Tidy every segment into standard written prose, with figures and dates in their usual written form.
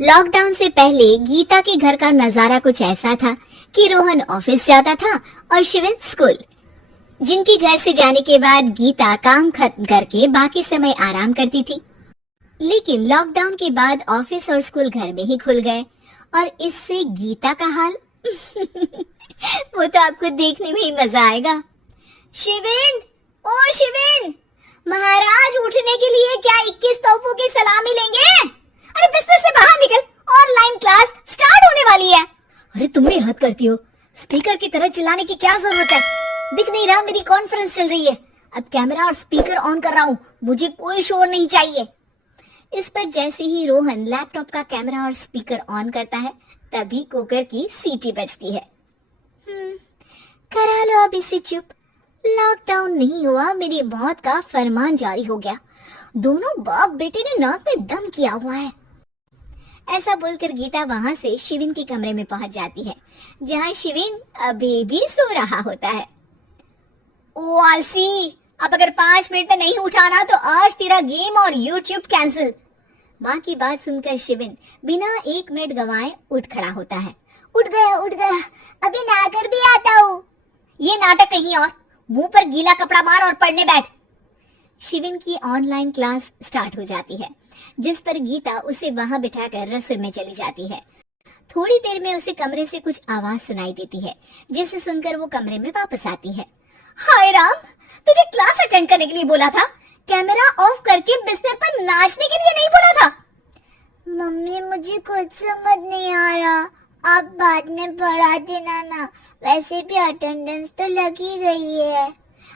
Lockdown से पहले गीता के घर का नजारा कुछ ऐसा था कि रोहन ऑफिस जाता था और शिवन स्कूल। जिनके घर से जाने के बाद गीता काम खत्म करके बाकी समय आराम करती थी। लेकिन लॉकडाउन के बाद ऑफिस और स्कूल घर में ही खुल गए और इससे गीता का हाल वो तो आपको देखने में ही मजा आएगा। शिवन, ओ शिवन, महाराज उठने के लिए क्या 21 तोपों की सलामी लेंगे? अरे बिस्तर से बाहर निकल, ऑनलाइन क्लास स्टार्ट होने वाली है। अरे तुम भी हद करती हो, स्पीकर की तरह चिल्लाने की क्या जरूरत है? दिख नहीं रहा मेरी कॉन्फ्रेंस चल रही है। अब कैमरा और स्पीकर ऑन कर रहा हूँ, मुझे कोई शोर नहीं चाहिए। इस पर जैसे ही रोहन लैपटॉप का कैमरा और स्पीकर ऑन करता है तभी कुकर की सीटी बजती है। करा लो अब इसे चुप, लॉकडाउन नहीं हुआ, मेरी मौत का फरमान जारी हो गया। दोनों बाप बेटे ने नाक में दम किया हुआ है। ऐसा बोलकर गीता वहां से शिविन के कमरे में पहुंच जाती है, जहां शिविन अभी भी सो रहा होता है। ओ आलसी, अब अगर 5 मिनट में नहीं उठाना तो आज तेरा गेम और यूट्यूब कैंसिल। माँ की बात सुनकर शिविन बिना 1 मिनट गंवाए उठ खड़ा होता है। उठ गया, अभी नहाकर भी आता हूँ। ये नाटक कहीं और, मुंह पर गीला कपड़ा मार और पढ़ने बैठ। शिविन की ऑनलाइन क्लास स्टार्ट हो जाती है, जिस पर गीता उसे वहां बिठाकर रसोई में चली जाती है। थोड़ी देर में उसे कमरे से कुछ आवाज सुनाई देती है, जिसे सुनकर वो कमरे में वापस आती है। हाय राम, तुझे क्लास अटेंड करने के लिए बोला था, कैमरा ऑफ करके बिस्तर पर नाचने के लिए नहीं बोला था। मम्मी मुझे कुछ समझ नहीं आ रहा, आप बाद में पढ़ा देना ना, वैसे भी अटेंडेंस तो लगी गई है।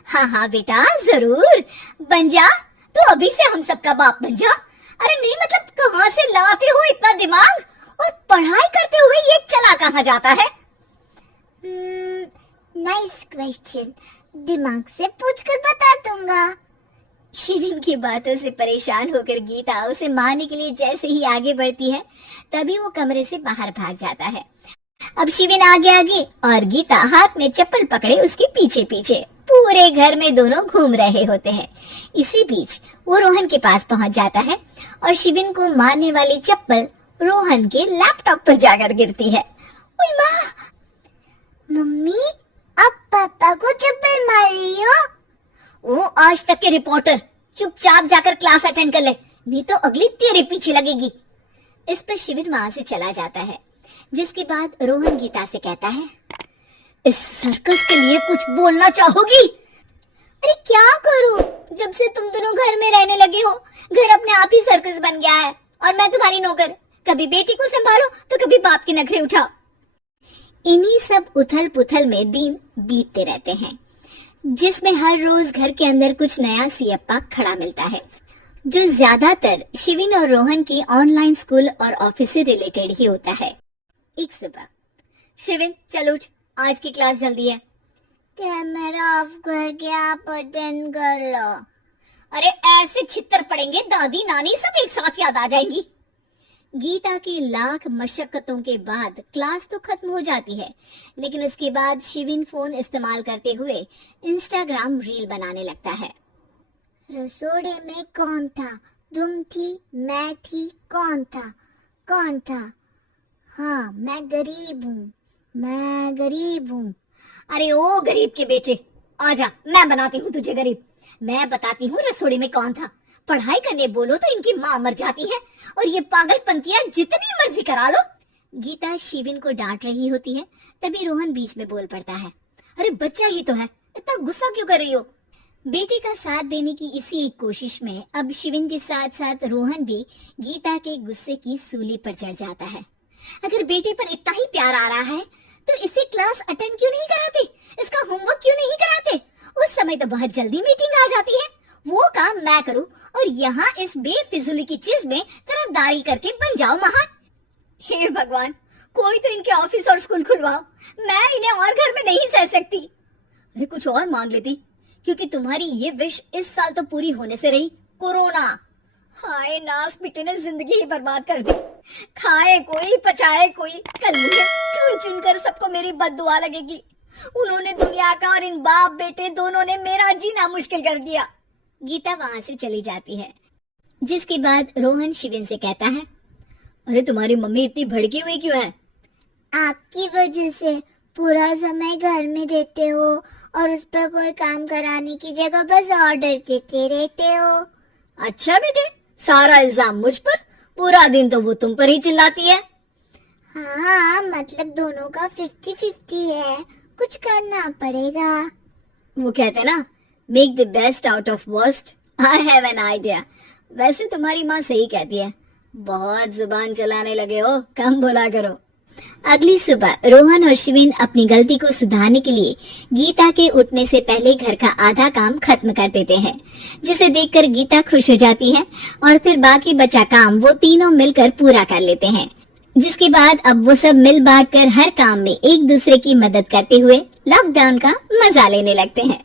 हाँ हाँ बेटा, जरूर बन जा, तू अभी से हम सबका बाप बन जा। अरे नहीं मतलब कहाँ से लाते हो इतना दिमाग, और पढ़ाई करते हुए ये चला कहाँ जाता है? नाइस क्वेश्चन, दिमाग से पूछकर बता दूंगा। शिविन की बातों से परेशान होकर गीता उसे मारने के लिए जैसे ही आगे बढ़ती है तभी वो कमरे से बाहर भाग जाता है। अब शिविन आगे आगे और गीता हाथ में चप्पल पकड़े उसके पीछे पीछे पूरे घर में दोनों घूम रहे होते हैं। इसी बीच वो रोहन के पास पहुंच जाता है और शिविन को मारने वाली चप्पल रोहन के लैपटॉप पर जाकर गिरती है। ओए माँ! मम्मी, आप पापा को चप्पल मार रही हो? ओ आज तक के रिपोर्टर, चुपचाप जाकर क्लास अटेंड कर ले, नहीं तो अगली तेरे पीछे लगेगी। इस पर शिविन वहां से चला जाता है, जिसके बाद रोहन गीता से कहता है, इस सर्कस के लिए कुछ बोलना चाहोगी? अरे क्या करूं, जब से तुम दोनों घर में रहने लगे हो, घर अपने आप ही सर्कस बन गया है और मैं तुम्हारी नौकर। कभी बेटी को संभालो तो कभी बाप के नखरे उठाओ। इन्हीं सब उथल पुथल में दिन बीतते रहते हैं, जिसमें हर रोज घर के अंदर कुछ नया सियप्पा खड़ा मिलता है, जो ज्यादातर शिविन और रोहन की ऑनलाइन स्कूल और ऑफिस से रिलेटेड ही होता है। एक सुबह, शिविन चल उठ, आज की क्लास जल्दी है। कैमरा ऑफ करके आप अटेंड कर लो। अरे ऐसे छित्तर पड़ेंगे, दादी नानी सब एक साथ याद आ जाएंगी। गीता की लाख मशक्कतों के बाद क्लास तो खत्म हो जाती है, लेकिन उसके बाद शिविन फोन इस्तेमाल करते हुए इंस्टाग्राम रील बनाने लगता है। रसोड़े में कौन था? तुम थी, मैं थी, कौन था? कौन था? हाँ मैं गरीब हूँ। अरे ओ गरीब के बेटे, आजा, मैं बनाती हूँ तुझे गरीब। मैं बताती हूँ रसोड़े में कौन था। पढ़ाई करने बोलो तो इनकी माँ मर जाती है और ये पागलपंतियां जितनी मर्जी करा लो। गीता शिविन को डांट रही होती है, तभी रोहन बीच में बोल पड़ता है। अरे बच्चा ही तो है, इतना गुस्सा क्यों कर रही हो? बेटे का साथ देने की इसी एक कोशिश में अब शिविन के साथ साथ रोहन भी गीता के गुस्से की सूली पर चढ़ जाता है। अगर बेटे पर इतना ही प्यार आ रहा है तो इसे क्लास अटेंड क्यों नहीं कराते? इसका होमवर्क क्यों नहीं कराते? उस समय तो बहुत जल्दी मीटिंग आ जाती है, वो काम मैं करूं और यहाँ इस बेफिजूली की चीज में तरफदारी करके बन जाओ महान। हे भगवान, कोई तो इनके ऑफिस और स्कूल खुलवाओ, मैं इन्हें और घर में नहीं सह सकती। अरे कुछ और मांग लेती, क्योंकि तुम्हारी ये विश इस साल तो पूरी होने से रही, कोरोना। हाय नास बेटे ने जिंदगी ही बर्बाद कर दी। खाए कोई पचाए कोई, कल मुझे चुन चुन कर सबको मेरी बद्दुआ लगेगी। उन्होंने दुनिया का और इन बाप बेटे दोनों ने मेरा जीना मुश्किल कर दिया। गीता वहां से चली जाती है, जिसके बाद रोहन शिविन से कहता है, अरे तुम्हारी मम्मी इतनी भड़की हुई क्यों है? आपकी वजह से पूरा समय घर में रहते हो और उस पर कोई काम कराने की जगह बस ऑर्डर देते रहते हो। अच्छा बेटे, सारा इल्जाम मुझ पर? पूरा दिन तो वो तुम पर ही चिल्लाती है। हाँ, मतलब दोनों का 50-50 है, कुछ करना पड़ेगा। वो कहते ना, make the best out of worst. I have an idea. वैसे तुम्हारी माँ सही कहती है, बहुत जुबान चलाने लगे हो, कम बोला करो। अगली सुबह रोहन और शिविन अपनी गलती को सुधारने के लिए गीता के उठने से पहले घर का आधा काम खत्म कर देते हैं, जिसे देखकर गीता खुश हो जाती है और फिर बाकी बचा काम वो तीनों मिलकर पूरा कर लेते हैं। जिसके बाद अब वो सब मिल बांट कर हर काम में एक दूसरे की मदद करते हुए लॉकडाउन का मजा लेने लगते हैं।